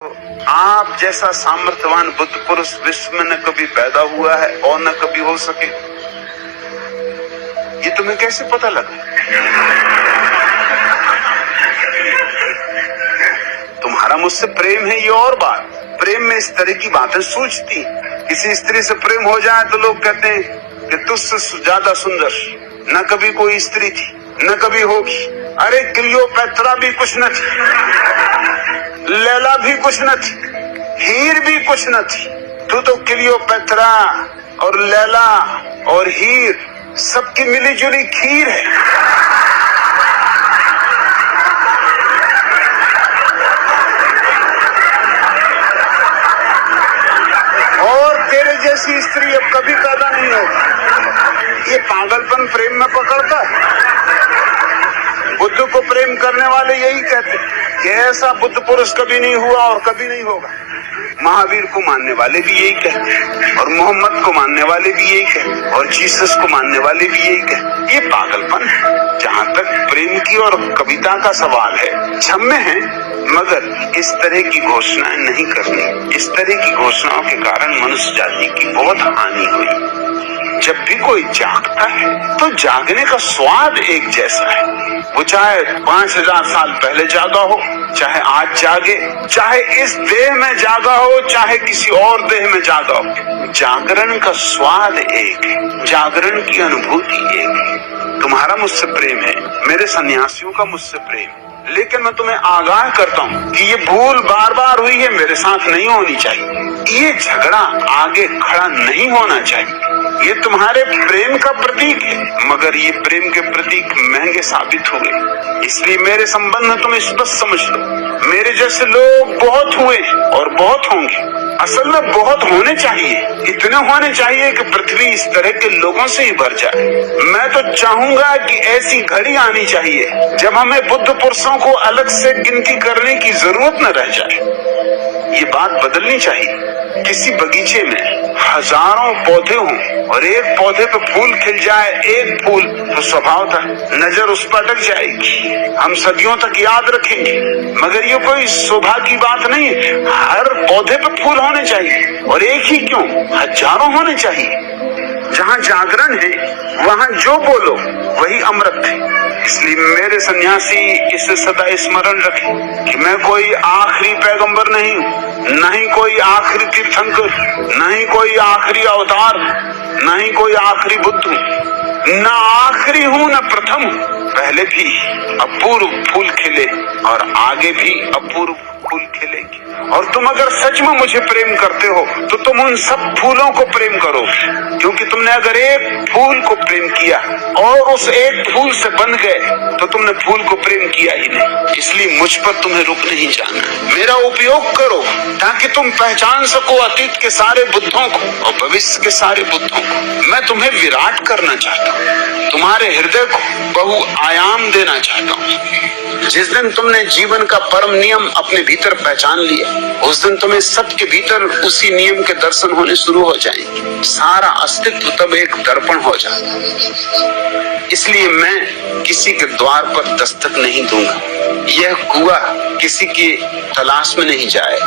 आप जैसा सामर्थ्यवान बुद्ध पुरुष विश्व में न कभी पैदा हुआ है और न कभी हो सके। ये तुम्हें कैसे पता लगा? तुम्हारा मुझसे प्रेम है, ये और बात। प्रेम में इस तरह की बातें सूझती। किसी स्त्री से प्रेम हो जाए तो लोग कहते हैं कि तुझसे ज्यादा सुंदर न कभी कोई स्त्री थी, न कभी होगी। अरे क्लियोपैत्रा भी कुछ न थी, लैला भी कुछ न थी, हीर भी कुछ न थी। तू तो क्लियोपैत्रा और लैला और हीर सबकी मिली जुली खीर है। और तेरे जैसी स्त्री अब कभी पैदा नहीं होगी। ये पागलपन प्रेम में पकड़ता है। बुद्ध को प्रेम करने वाले यही कहते कि ऐसा बुद्ध पुरुष कभी नहीं हुआ और कभी नहीं होगा। महावीर को मानने वाले भी यही कहते और मोहम्मद को मानने वाले भी यही कहते और जीसस को मानने वाले भी यही कहते। ये पागलपन है। जहाँ तक प्रेम की और कविता का सवाल है, क्षम्य है, मगर इस तरह की घोषणाएं नहीं करनी। इस तरह की घोषणाओं के कारण मनुष्य जाति की बहुत हानि हुई। जब भी कोई जागता है तो जागने का स्वाद एक जैसा है। वो चाहे 5000 साल पहले जागा हो, चाहे आज जागे, चाहे इस देह में जागा हो, चाहे किसी और देह में जागा हो, जागरण का स्वाद एक है, जागरण की अनुभूति एक है। तुम्हारा मुझसे प्रेम है, मेरे सन्यासियों का मुझसे प्रेम है, लेकिन मैं तुम्हें आगाह करता हूँ कि ये भूल बार बार हुई है, मेरे साथ नहीं होनी चाहिए। ये झगड़ा आगे खड़ा नहीं होना चाहिए। ये तुम्हारे प्रेम का प्रतीक है, मगर ये प्रेम के प्रतीक महंगे साबित हुए। इसलिए मेरे संबंध में तुम स्पष्ट समझ लो, मेरे जैसे लोग बहुत हुए और बहुत होंगे। असल में बहुत होने चाहिए, इतने होने चाहिए कि पृथ्वी इस तरह के लोगों से ही भर जाए। मैं तो चाहूंगा कि ऐसी घड़ी आनी चाहिए जब हमें बुद्ध पुरुषों को अलग से गिनती करने की जरूरत न रह जाए। ये बात बदलनी चाहिए। किसी बगीचे में हजारों पौधे हों और एक पौधे पे फूल खिल जाए, एक फूल, तो स्वभावतः नजर उस पर अटक जाएगी। हम सदियों तक याद रखेंगे, मगर ये कोई शोभा की बात नहीं है। हर पौधे पे फूल होने चाहिए, और एक ही क्यों, हजारों होने चाहिए। जहाँ जागरण है वहाँ जो बोलो वही अमृत है। इसलिए मेरे सन्यासी इसे सदा स्मरण रखें कि मैं कोई आखिरी पैगंबर नहीं हूँ, न ही कोई आखिरी तीर्थंकर, न ही कोई आखिरी अवतार, न ही कोई आखिरी बुद्ध हूँ। न आखिरी हूँ न प्रथम हूँ। पहले भी अपूर्व फूल खिले और आगे भी अपूर्व फूल खिलेगी। और तुम अगर सच में मुझे प्रेम करते हो तो तुम उन सब फूलों को प्रेम करो, क्योंकि तुमने अगर एक फूल को प्रेम किया और उस एक फूल से बंध गए तो तुमने फूल को प्रेम किया ही नहीं। इसलिए मुझ पर तुम्हें रुक नहीं जाना। मेरा उपयोग करो ताकि तुम पहचान सको अतीत के सारे बुद्धों को और भविष्य के सारे बुद्धों को। मैं तुम्हें विराट करना चाहता हूँ, तुम्हारे हृदय को बहुआयाम देना चाहता हूँ। जिस दिन तुमने जीवन का परम नियम अपने भीतर पहचान लिया, उस दिन तुम्हें सबके भीतर उसी नियम के दर्शन होने शुरू हो जाएंगे। सारा अस्तित्व तब एक दर्पण हो जाता। इसलिए मैं किसी के द्वार पर दस्तक नहीं दूंगा। यह कुआं किसी की तलाश में नहीं जाए।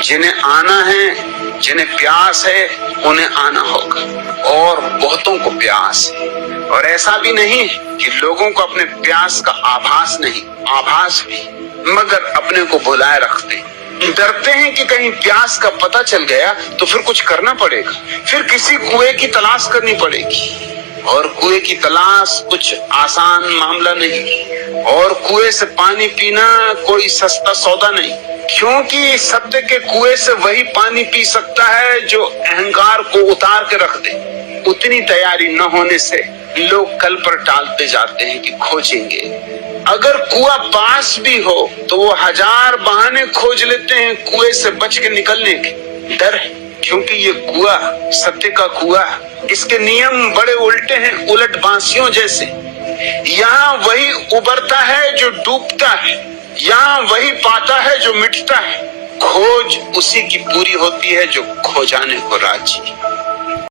जिन्हें आना है, जिन्हें प्यास है, उन्हें आना होगा। और बहुतों को प्यास है। और ऐसा भी नहीं कि लोगों को अपने प्यास का आभास नहीं, आभास भी, मगर अपने को भुलाए रखते। डरते हैं कि कहीं प्यास का पता चल गया तो फिर कुछ करना पड़ेगा, फिर किसी कुएं की तलाश करनी पड़ेगी। और कुएं की तलाश कुछ आसान मामला नहीं, और कुएं से पानी पीना कोई सस्ता सौदा नहीं, क्योंकि सत्य के कुएं से वही पानी पी सकता है जो अहंकार को उतार के रख दे। उतनी तैयारी न होने से लोग कल पर टालते जाते हैं कि खोजेंगे। अगर कुआं पास भी हो तो वो हजार बहाने खोज लेते हैं कुएं से बच के निकलने के। डर है, क्योंकि ये कुआं सत्य का कुआं, इसके नियम बड़े उल्टे हैं, उलट बांसियों जैसे। यहाँ वही उबरता है जो डूबता है, यहाँ वही पाता है जो मिटता है। खोज उसी की पूरी होती है जो खो जाने को राजी।